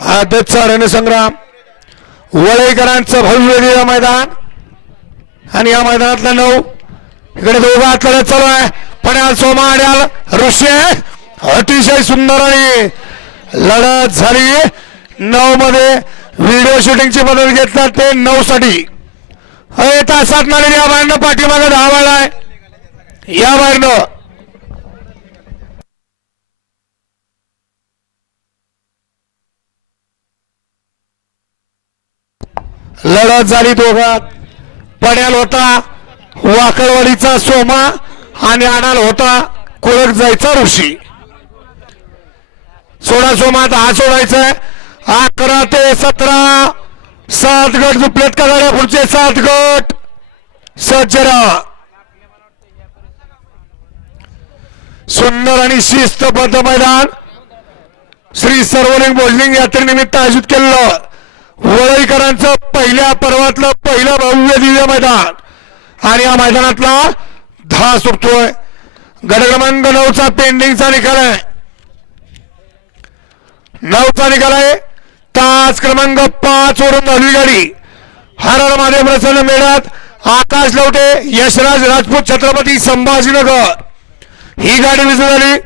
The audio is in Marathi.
आदतचा रणसंग्राम वळेकरांचं भव्य दिव्य मैदान. आणि या मैदानातला नऊ इकडे दोघा लढत चालू आहे. पण्याल सोमा अड्याल ऋषी अतिशय सुंदर आणि लढत झाली. नऊ मध्ये व्हिडिओ शूटिंगची मदत घेतला ते नऊ साठी अय तासात या बाहेरनं पाठीमागं धावायला आहे. या बाहेरनं लढत झाली दोघात पड्याल होता वाकडवाडीचा सोमा आणि आडाल होता कुळक जायचा ऋषी. सोळा सोमात हा सोडायचा अकरा ते सतरा. सात गट झुपलेत का झाल्या पुढचे सात गट. सज्ज राहा सुंदर आणि शिस्तबद्ध मैदान. श्री सर्वलिंग भोजलिंग यात्रेनिमित्त आयोजित केलेलं. वळईकरांचं पहिल्या पर्वातलं पहिलं भव्य दिव्य मैदान. आणि या मैदानातला दहा सुटतोय गट क्रमांक नऊचा पेंडिंगचा निकाल आहे. नऊचा निकाल आहे. तास क्रमांक पाच वरून दहावी गाडी. हर हर महादेव प्रसन्न मेळ्यात आकाश लवटे यशराज राजपूत छत्रपती संभाजीनगर. ही गाडी विजय झाली.